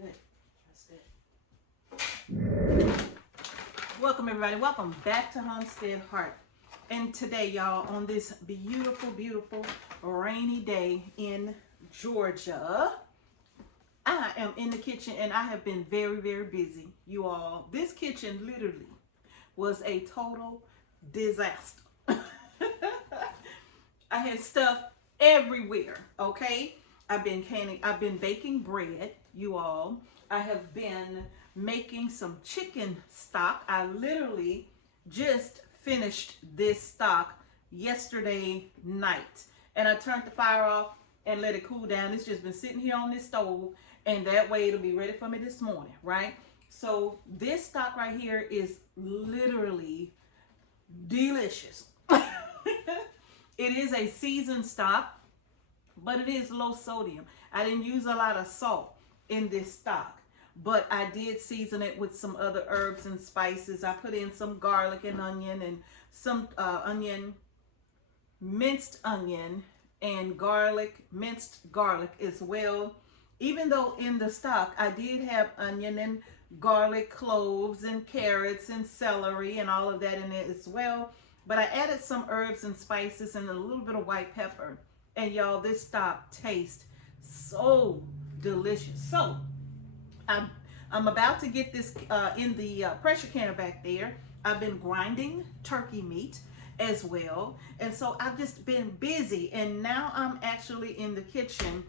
good. That's good. Welcome everybody. Welcome back to Homestead Heart. And today, y'all, on this beautiful, beautiful rainy day in Georgia, I am in the kitchen and I have been very, very busy, you all. This kitchen literally was a total disaster. I had stuff everywhere, okay? I've been baking bread, you all. I have been making some chicken stock. I literally just finished this stock yesterday night. And I turned the fire off and let it cool down. It's just been sitting here on this stove, and that way it'll be ready for me this morning, right? So this stock right here is literally delicious. It is a seasoned stock, but it is low sodium. I didn't use a lot of salt in this stock, but I did season it with some other herbs and spices. I put in some garlic and onion and some minced onion and garlic, minced garlic as well. Even though in the stock I did have onion and garlic, cloves and carrots and celery and all of that in it as well. But I added some herbs and spices and a little bit of white pepper. And y'all, this stock tastes so delicious. So I'm about to get this in the pressure canner back there. I've been grinding turkey meat as well. And so I've just been busy. And now I'm actually in the kitchen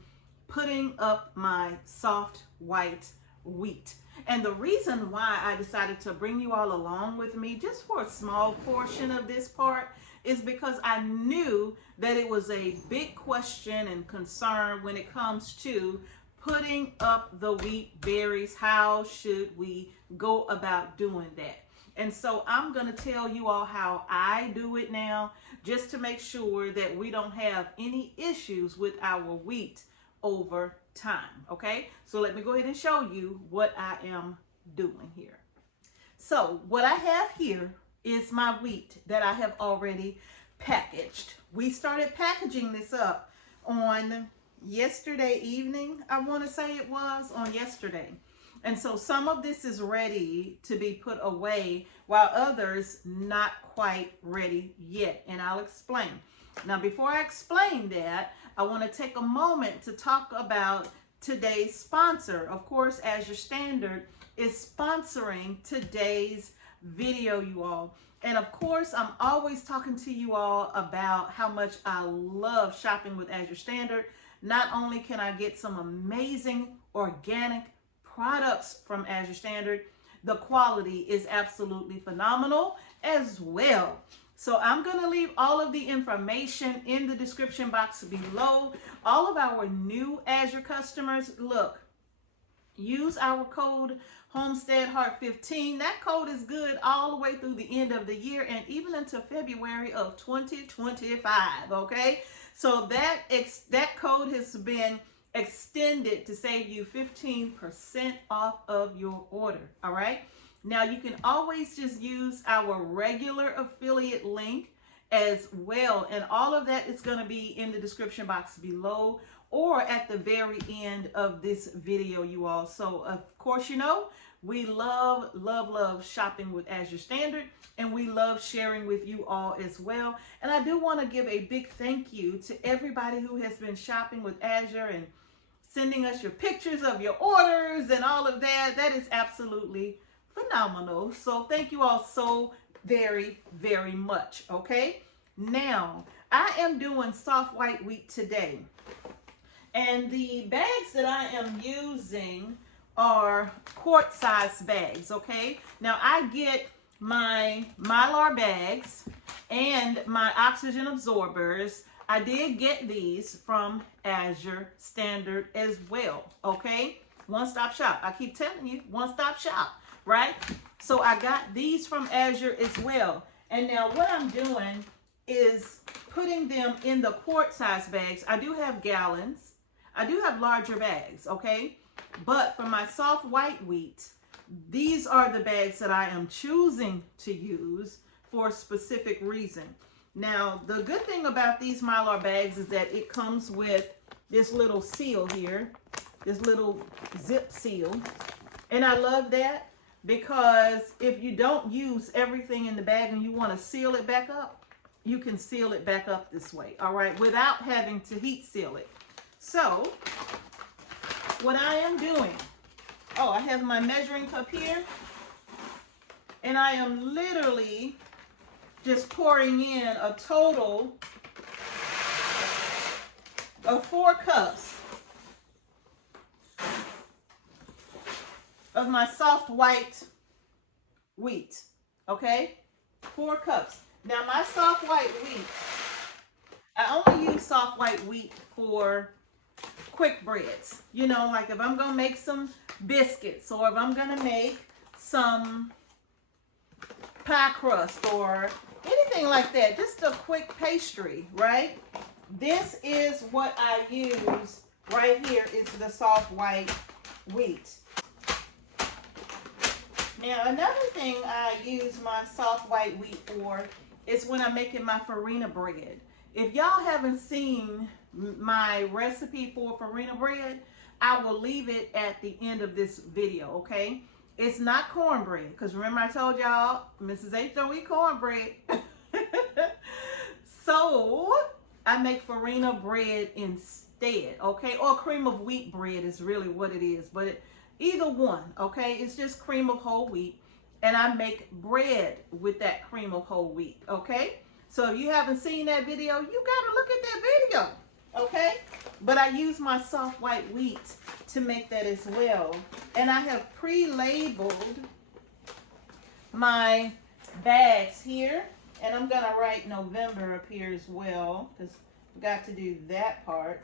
putting up my soft white wheat. And the reason why I decided to bring you all along with me just for a small portion of this part is because I knew that it was a big question and concern when it comes to putting up the wheat berries. How should we go about doing that? And so I'm going to tell you all how I do it now, just to make sure that we don't have any issues with our wheat over time. Okay, so let me go ahead and show you what I am doing here. So what I have here is my wheat that I have already packaged. We started packaging this up on yesterday evening. I want to say it was on yesterday. And so some of this is ready to be put away while others not quite ready yet. And I'll explain. Now, before I explain that, I want to take a moment to talk about today's sponsor. Of course, AZURE Standard is sponsoring today's video, you all. And of course, I'm always talking to you all about how much I love shopping with AZURE Standard. Not only can I get some amazing organic products from AZURE Standard, the quality is absolutely phenomenal as well. So I'm going to leave all of the information in the description box below. All of our new AZURE customers, look, use our code Homestead Heart 15. That code is good all the way through the end of the year and even into February of 2025, okay? So that code has been extended to save you 15% off of your order, all right? Now, you can always just use our regular affiliate link as well. And all of that is going to be in the description box below or at the very end of this video, you all. So, of course, you know, we love, love, love shopping with AZURE Standard. And we love sharing with you all as well. And I do want to give a big thank you to everybody who has been shopping with AZURE and sending us your pictures of your orders and all of that. That is absolutely phenomenal. So thank you all so very, very much. Okay, now I am doing soft white wheat today, and the bags that I am using are quart size bags. Okay, now I get my Mylar bags and my oxygen absorbers. I did get these from AZURE Standard as well. Okay, one-stop shop. I keep telling you, one-stop shop. Right? So I got these from AZURE as well. And now what I'm doing is putting them in the quart size bags. I do have gallons. I do have larger bags, okay? But for my soft white wheat, these are the bags that I am choosing to use for a specific reason. Now, the good thing about these Mylar bags is that it comes with this little seal here this little zip seal. And I love that because if you don't use everything in the bag and you want to seal it back up, you can seal it back up this way, all right, without having to heat seal it. So what I am doing, oh, I have my measuring cup here, and I am literally just pouring in a total of 4 cups of my soft white wheat, okay? 4 cups. Now my soft white wheat, I only use soft white wheat for quick breads. You know, like if I'm gonna make some biscuits, or if I'm gonna make some pie crust or anything like that, just a quick pastry, right? This is what I use right here, is the soft white wheat. Now another thing I use my soft white wheat for is when I'm making my farina bread. If y'all haven't seen my recipe for farina bread, I will leave it at the end of this video, okay? It's not cornbread, because remember I told y'all Mrs. H don't eat cornbread. So I make farina bread instead, okay? Or cream of wheat bread is really what it is, but either one, okay? It's just cream of whole wheat, and I make bread with that cream of whole wheat, okay? So if you haven't seen that video, you gotta look at that video, okay? But I use my soft white wheat to make that as well. And I have pre-labeled my bags here, and I'm gonna write November up here as well, because I got to do that part.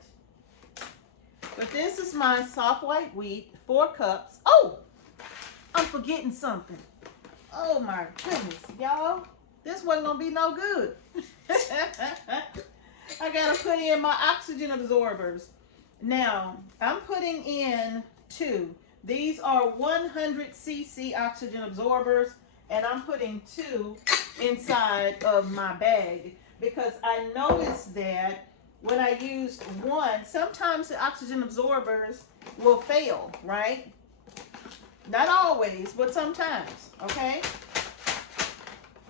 But this is my soft white wheat, 4 cups. Oh, I'm forgetting something. Oh my goodness, y'all. This wasn't gonna be no good. I gotta put in my oxygen absorbers. Now, I'm putting in 2. These are 100 cc oxygen absorbers, and I'm putting 2 inside of my bag because I noticed that when I used 1, sometimes the oxygen absorbers will fail, right? Not always, but sometimes, okay?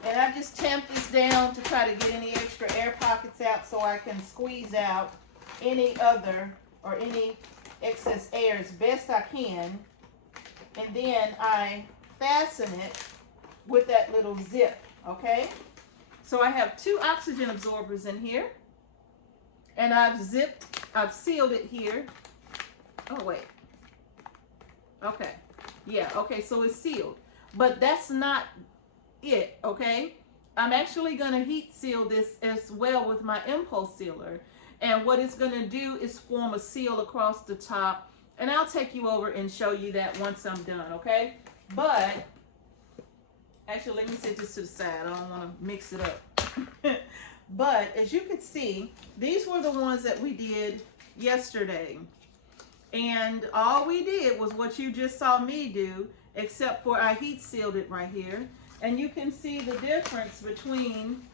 And I just tamp this down to try to get any extra air pockets out so I can squeeze out any other or any excess air as best I can. And then I fasten it with that little zip, okay? So I have 2 oxygen absorbers in here. And I've sealed it here. Oh, wait. Okay. Yeah, okay, so it's sealed. But that's not it, okay? I'm actually gonna heat seal this as well with my impulse sealer. And what it's gonna do is form a seal across the top. And I'll take you over and show you that once I'm done, okay? But, actually, let me set this to the side. I don't wanna mix it up. But, as you can see, these were the ones that we did yesterday. And all we did was what you just saw me do, except for I heat sealed it right here. And you can see the difference between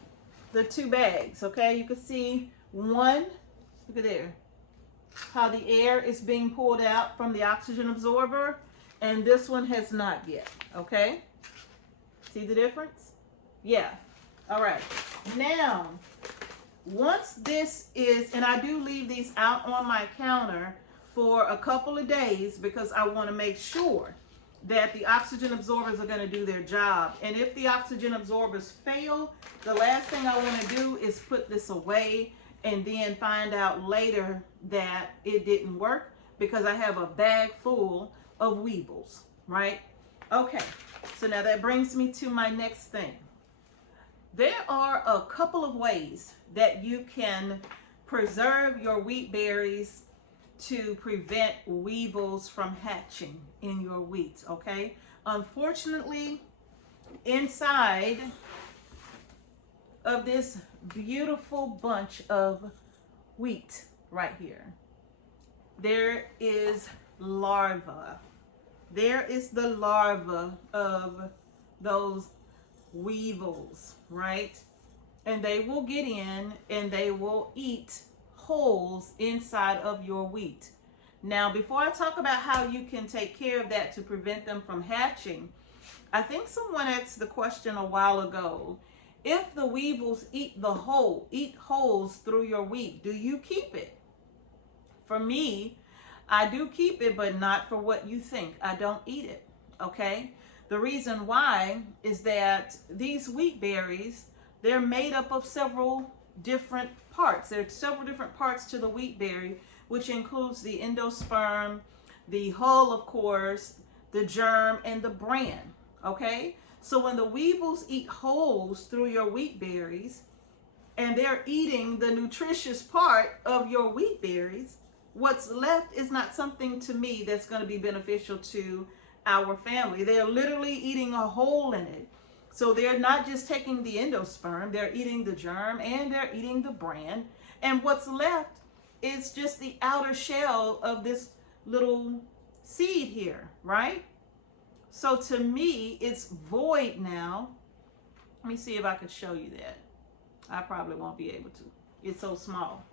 the 2 bags, okay? You can see one, look at there, how the air is being pulled out from the oxygen absorber, and this one has not yet, okay? See the difference? Yeah. All right. Now, once this is, and I do leave these out on my counter for a couple of days because I want to make sure that the oxygen absorbers are going to do their job. And if the oxygen absorbers fail, the last thing I want to do is put this away and then find out later that it didn't work because I have a bag full of WEEVILS, right? Okay, so now that brings me to my next thing. There are a couple of ways that you can preserve your wheat berries to prevent weevils from hatching in your wheat, okay? Unfortunately, inside of this beautiful bunch of wheat right here, there is larva. There is the larva of those weevils, right? And they will get in and they will eat holes inside of your wheat. Now, before I talk about how you can take care of that to prevent them from hatching, I think someone asked the question a while ago, if the weevils eat holes through your wheat, do you keep it? For me, I do keep it, but not for what you think. I don't eat it, okay? The reason why is that these wheat berries, they're made up of several different parts. There are several different parts to the wheat berry, which includes the endosperm, the hull, of course, the germ, and the bran, okay? So when the weevils eat holes through your wheat berries, and they're eating the nutritious part of your wheat berries, what's left is not something to me that's going to be beneficial to our family. They're literally eating a hole in it. So they're not just taking the endosperm, they're eating the germ and they're eating the bran. And what's left is just the outer shell of this little seed here, right? So to me, it's void now. Let me see if I can show you that. I probably won't be able to. It's so small.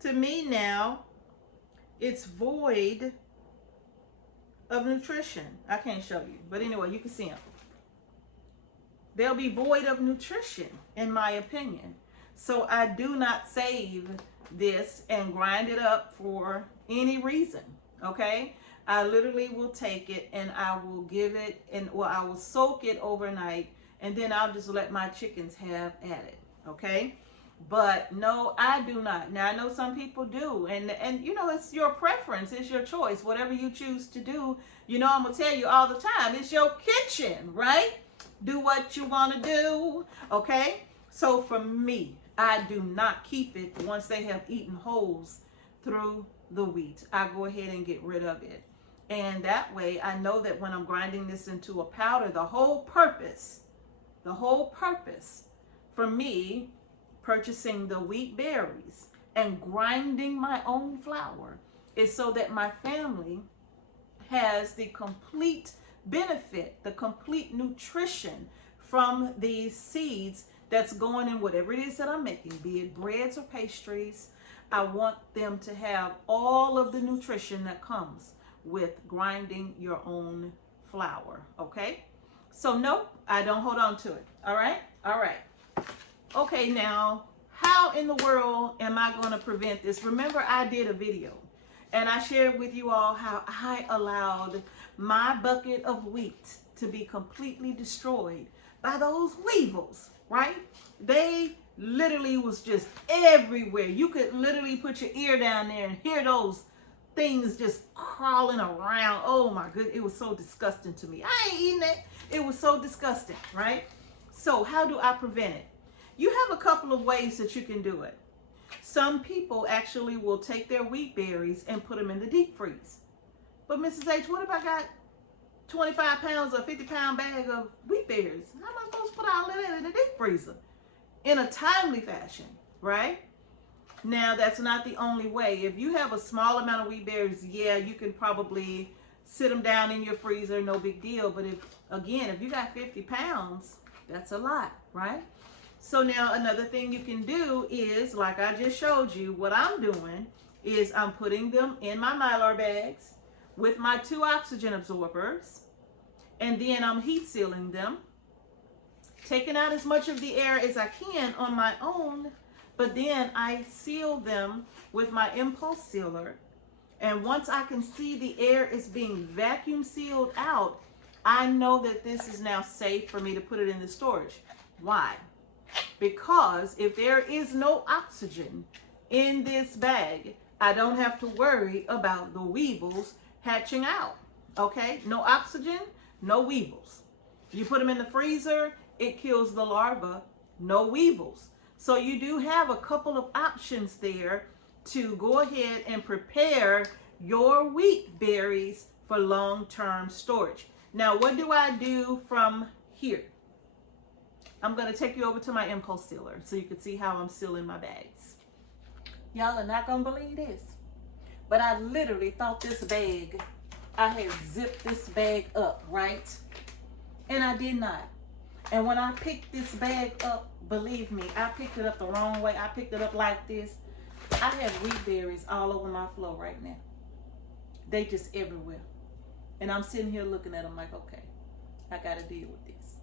To me now, it's void of nutrition. I can't show you, but anyway, you can see them. They'll be void of nutrition, in my opinion. So I do not save this and grind it up for any reason, okay? I literally will take it and I will give it, I will soak it overnight, and then I'll just let my chickens have at it, okay? But no, I do not. Now, I know some people do, and you know, it's your preference, it's your choice, whatever you choose to do. You know, I'm gonna tell you all the time, it's your kitchen, right? Do what you want to do, okay? So for me, I do not keep it once they have eaten holes through the wheat. I go ahead and get rid of it. And that way, I know that when I'm grinding this into a powder, the whole purpose for me purchasing the wheat berries and grinding my own flour is so that my family has the complete benefit, the complete nutrition from these seeds that's going in whatever it is that I'm making, be it breads or pastries. I want them to have all of the nutrition that comes with grinding your own flour, okay? So nope, I don't hold on to it, all right? All right. Okay, now, how in the world am I going to prevent this? Remember, I did a video, and I shared with you all how I allowed my bucket of wheat to be completely destroyed by those weevils, right? They literally was just everywhere. You could literally put your ear down there and hear those things just crawling around. Oh my goodness, it was so disgusting to me. I ain't eating it. It was so disgusting, right? So how do I prevent it? You have a couple of ways that you can do it. Some people actually will take their wheat berries and put them in the deep freeze. But Mrs. H, what if I got 25 pounds or 50-pound bag of wheat berries? How am I supposed to put all that in the deep freezer? In a timely fashion, right? Now, that's not the only way. If you have a small amount of wheat berries, yeah, you can probably sit them down in your freezer, no big deal. But if you got 50 pounds, that's a lot, right? So now another thing you can do is, like I just showed you, what I'm doing is I'm putting them in my Mylar bags with my 2 oxygen absorbers, and then I'm heat sealing them, taking out as much of the air as I can on my own, but then I seal them with my impulse sealer. And once I can see the air is being vacuum sealed out, I know that this is now safe for me to put it in the storage. Why? Because if there is no oxygen in this bag, I don't have to worry about the weevils hatching out, okay? No oxygen, no weevils. You put them in the freezer, it kills the larva, no weevils. So you do have a couple of options there to go ahead and prepare your wheat berries for long-term storage. Now, what do I do from here? I'm going to take you over to my impulse sealer so you can see how I'm sealing my bags. Y'all are not going to believe this, but I literally thought this bag, I had zipped this bag up, right? And I did not. And when I picked this bag up, believe me, I picked it up the wrong way. I picked it up like this. I have wheat berries all over my floor right now. They just everywhere. And I'm sitting here looking at them like, okay, I got to deal with this.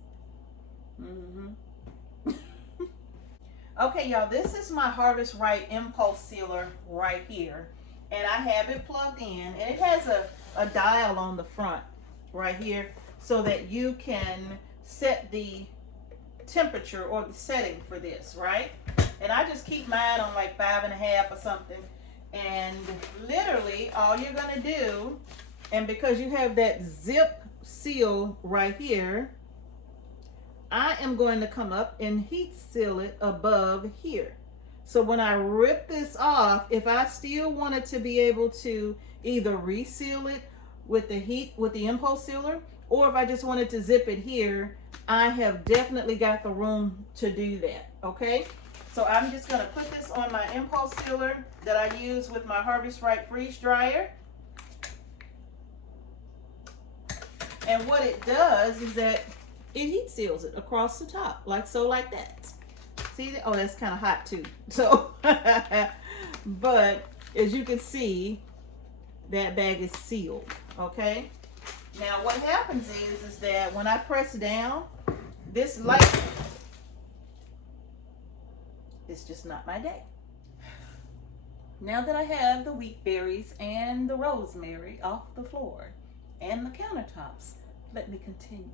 Okay, y'all, this is my Harvest Right impulse sealer right here. And I have it plugged in. And it has a dial on the front right here so that you can set the temperature or the setting for this, right? And I just keep mine on like 5.5 or something. And literally all you're gonna do, and because you have that zip seal right here, I am going to come up and heat seal it above here. So when I rip this off, if I still wanted to be able to either reseal it with the impulse sealer, or if I just wanted to zip it here, I have definitely got the room to do that, okay? So I'm just gonna put this on my impulse sealer that I use with my Harvest Right freeze dryer. And what it does is that it heat seals it across the top, like so, like that. See, oh, that's kind of hot too. So, but as you can see, that bag is sealed, okay? Now what happens is that when I press down, this light, it's just not my day. Now that I have the wheat berries and the rosemary off the floor and the countertops, let me continue.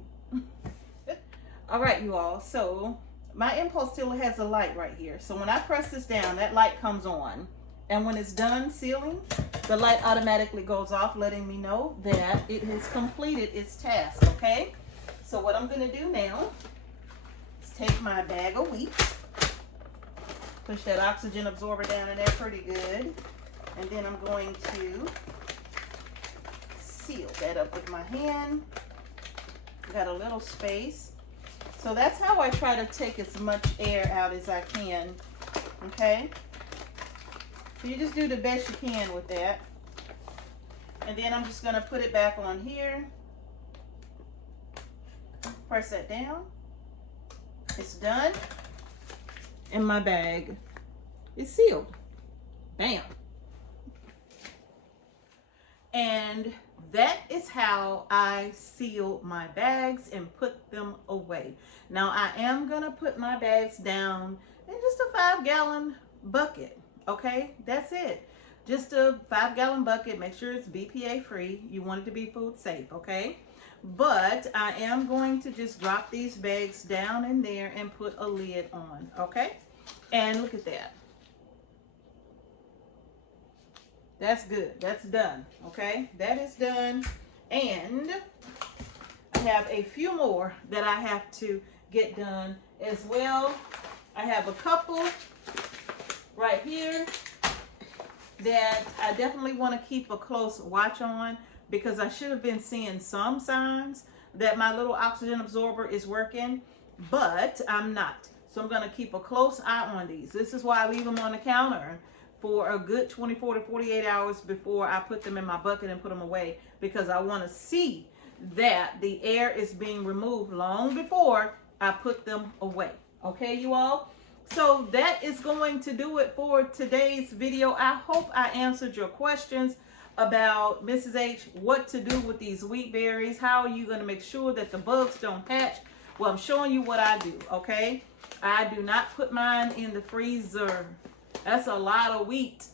All right, you all, so my impulse sealer has a light right here. So when I press this down, that light comes on. And when it's done sealing, the light automatically goes off, letting me know that it has completed its task, okay? So what I'm gonna do now is take my bag of wheat, push that oxygen absorber down in there pretty good, and then I'm going to seal that up with my hand. Got a little space. So that's how I try to take as much air out as I can, okay? So you just do the best you can with that. And then I'm just gonna put it back on here. Press that down. It's done. And my bag is sealed. Bam. And that is how I seal my bags and put them away. Now I am gonna put my bags down in just a 5-gallon bucket. Okay, that's it. Just a 5-gallon bucket. Make sure it's BPA free. You want it to be food safe, okay? But I am going to just drop these bags down in there and put a lid on, okay? And look at that. That's good. That's done, okay? That is done. And I have a few more that I have to get done as well. I have a couple right here that I definitely want to keep a close watch on, because I should have been seeing some signs that my little oxygen absorber is working, but I'm not. So I'm going to keep a close eye on these. This is why I leave them on the counter for a good 24 to 48 hours before I put them in my bucket and put them away, because I want to see that the air is being removed long before I put them away. Okay, you all? So that is going to do it for today's video. I hope I answered your questions about Mrs. H, what to do with these wheat berries. How are you going to make sure that the bugs don't hatch? Well, I'm showing you what I do, okay? I do not put mine in the freezer. That's a lot of wheat,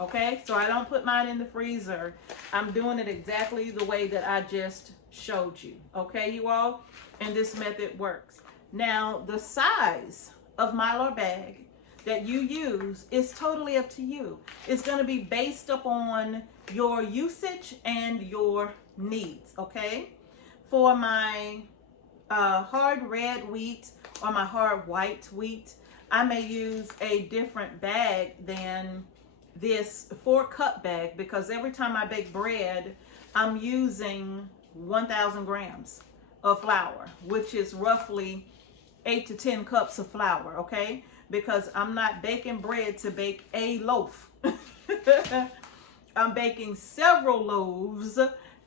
okay? So I don't put mine in the freezer. I'm doing it exactly the way that I just showed you, okay, you all? And this method works. Now, the size of Mylar bag that you use is totally up to you. It's going to be based upon your usage and your needs, okay? For my hard red wheat or my hard white wheat, I may use a different bag than this 4-cup bag, because every time I bake bread, I'm using 1,000 grams of flour, which is roughly 8 to 10 cups of flour, okay? Because I'm not baking bread to bake a loaf. I'm baking several loaves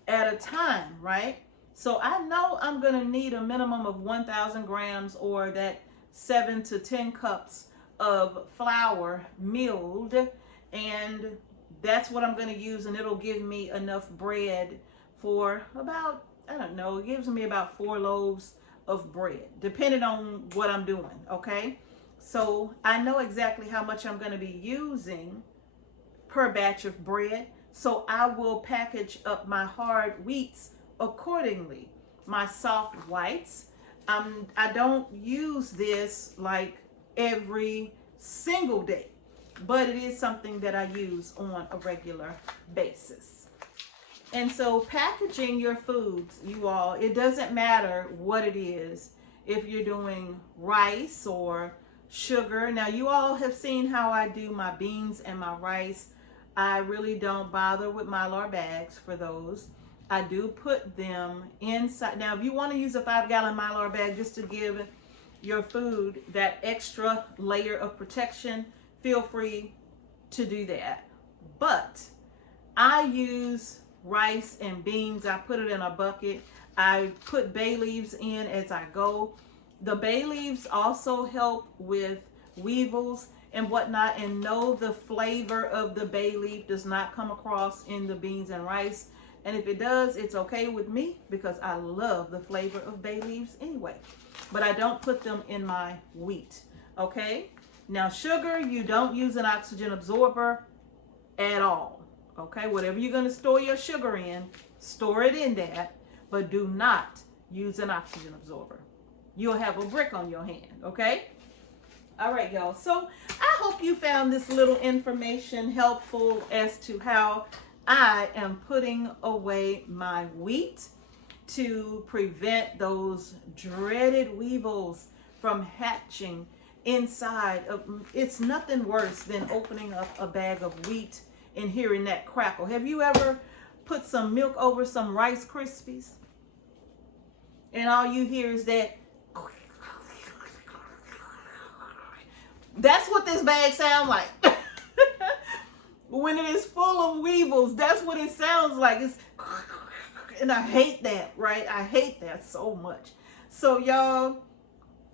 at a time, right? So I know I'm gonna need a minimum of 1,000 grams, or that 7 to 10 cups of flour milled. and that's what I'm going to use, and it'll give me enough bread for about, I don't know, it gives me about 4 loaves of bread, depending on what I'm doing, okay? So I know exactly how much I'm going to be using per batch of bread, so I will package up my hard wheats accordingly. My soft whites, I don't use this like every single day, but it is something that I use on a regular basis. And so packaging your foods, you all, it doesn't matter what it is. If you're doing rice or sugar. Now you all have seen how I do my beans and my rice. I really don't bother with Mylar bags for those. I do put them inside. Now if you want to use a 5-gallon Mylar bag just to give your food that extra layer of protection, feel free to do that. But I use rice and beans. I put it in a bucket. I put bay leaves in as I go. The bay leaves also help with weevils and whatnot, and no, the flavor of the bay leaf does not come across in the beans and rice. And if it does, it's okay with me because I love the flavor of bay leaves anyway. But I don't put them in my wheat, okay? Now sugar, you don't use an oxygen absorber at all. Okay, whatever you're going to store your sugar in, store it in that, but do not use an oxygen absorber. You'll have a brick on your hand, okay? All right, y'all. So I hope you found this little information helpful as to how I am putting away my wheat to prevent those dreaded weevils from hatching inside of. It's nothing worse than opening up a bag of wheat and hearing that crackle. Have you ever put some milk over some Rice Krispies and all you hear is that? That's what this bag sounds like. When it is full of weevils, that's what it sounds like. It's, and I hate that, right? I hate that so much. So y'all,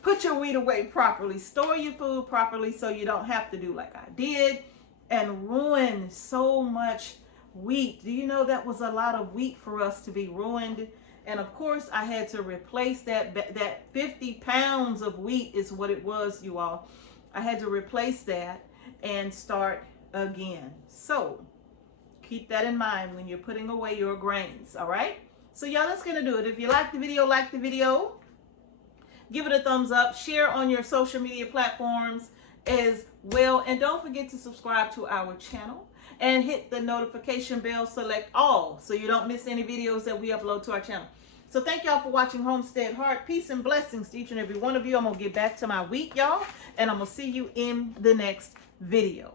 put your wheat away properly. Store your food properly so you don't have to do like I did and ruin so much wheat. Do you know that was a lot of wheat for us to be ruined? And of course I had to replace that 50 pounds of wheat is what it was, you all. I had to replace that and start again. So keep that in mind when you're putting away your grains, all right? So y'all, that's gonna do it. If you like the video, give it a thumbs up, share on your social media platforms as well, and don't forget to subscribe to our channel and hit the notification bell, select all, so you don't miss any videos that we upload to our channel. So thank y'all for watching Homestead Heart. Peace and blessings to each and every one of you. I'm gonna get back to my wheat, y'all, and I'm gonna see you in the next video.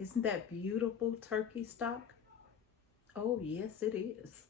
Isn't that beautiful turkey stock? Oh, yes, it is.